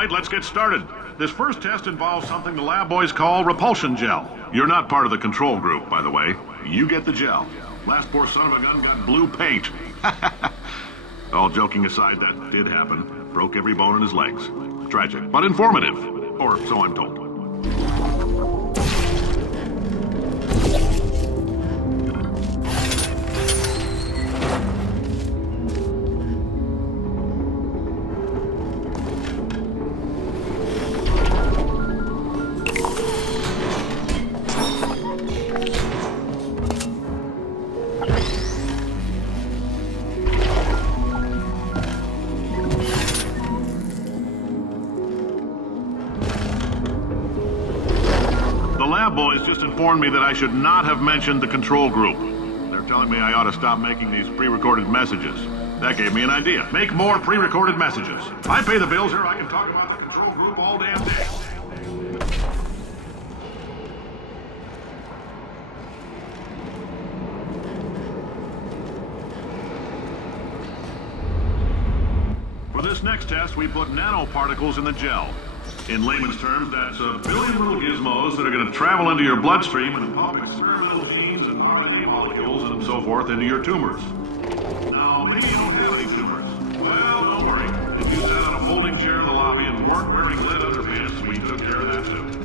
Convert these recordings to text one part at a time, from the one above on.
right, let's get started. This first test involves something the lab boys call repulsion gel. You're not part of the control group, by the way. You get the gel. Last poor son of a gun got blue paint. All joking aside, that did happen. Broke every bone in his legs. Tragic, but informative. Or so I'm told. Boys just informed me that I should not have mentioned the control group. They're telling me I ought to stop making these pre-recorded messages. That gave me an idea. Make more pre-recorded messages. I pay the bills here. I can talk about the control group all damn day. For this next test, we put nanoparticles in the gel. In layman's terms, that's a billion little gizmos that are going to travel into your bloodstream and pump experimental genes and RNA molecules and so forth into your tumors. Now, maybe you don't have any tumors. Well, don't worry. If you sat on a folding chair in the lobby and weren't wearing lead underpants, we took care of that too.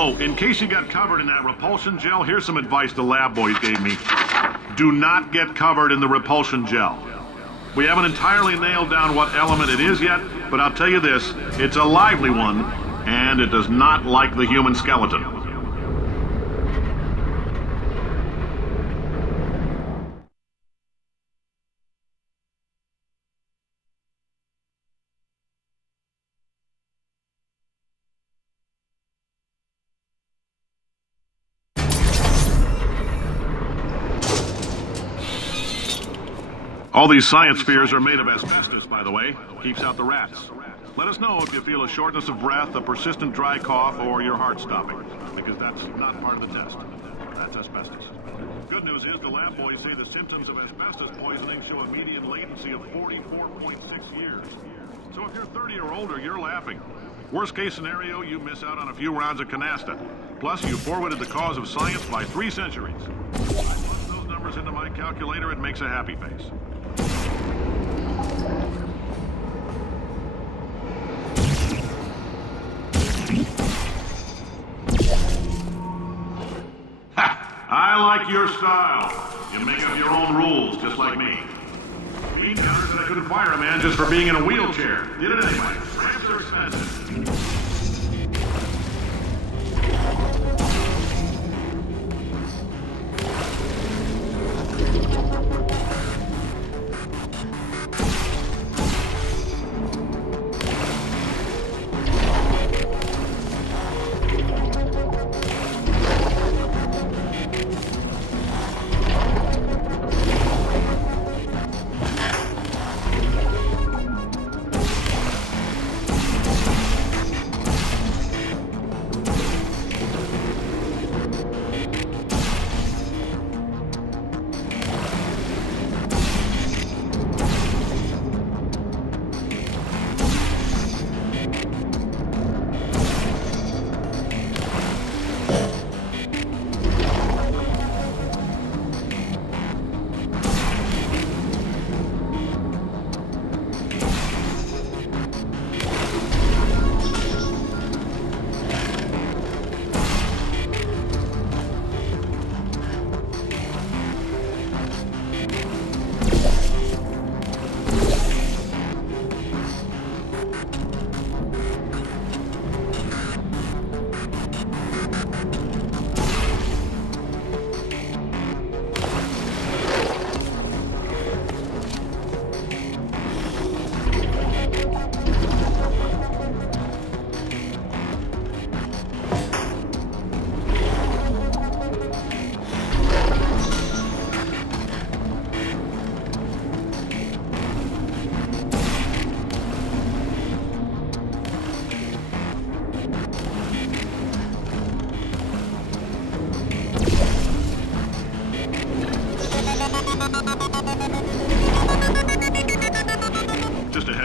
Oh, in case you got covered in that repulsion gel, here's some advice the lab boys gave me. Do not get covered in the repulsion gel. We haven't entirely nailed down what element it is yet, but I'll tell you this, it's a lively one, and it does not like the human skeleton. All these science spheres are made of asbestos, by the way. Keeps out the rats. Let us know if you feel a shortness of breath, a persistent dry cough, or your heart stopping, because that's not part of the test. That's asbestos. Good news is the lab boys say the symptoms of asbestos poisoning show a median latency of 44.6 years. So if you're 30 or older, you're laughing. Worst case scenario, you miss out on a few rounds of canasta. Plus, you forwarded the cause of science by 3 centuries. I plug those numbers into my calculator, it makes a happy face. I like your style. You make up your own rules, just like me. Bean counters that I couldn't fire a man just for being in a wheelchair. Did it anyway. Ramps are expensive.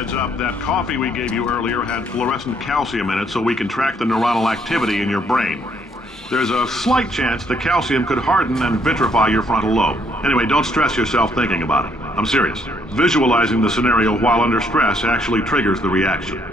Heads up, that coffee we gave you earlier had fluorescent calcium in it so we can track the neuronal activity in your brain. There's a slight chance the calcium could harden and vitrify your frontal lobe. Anyway, don't stress yourself thinking about it. I'm serious. Visualizing the scenario while under stress actually triggers the reaction.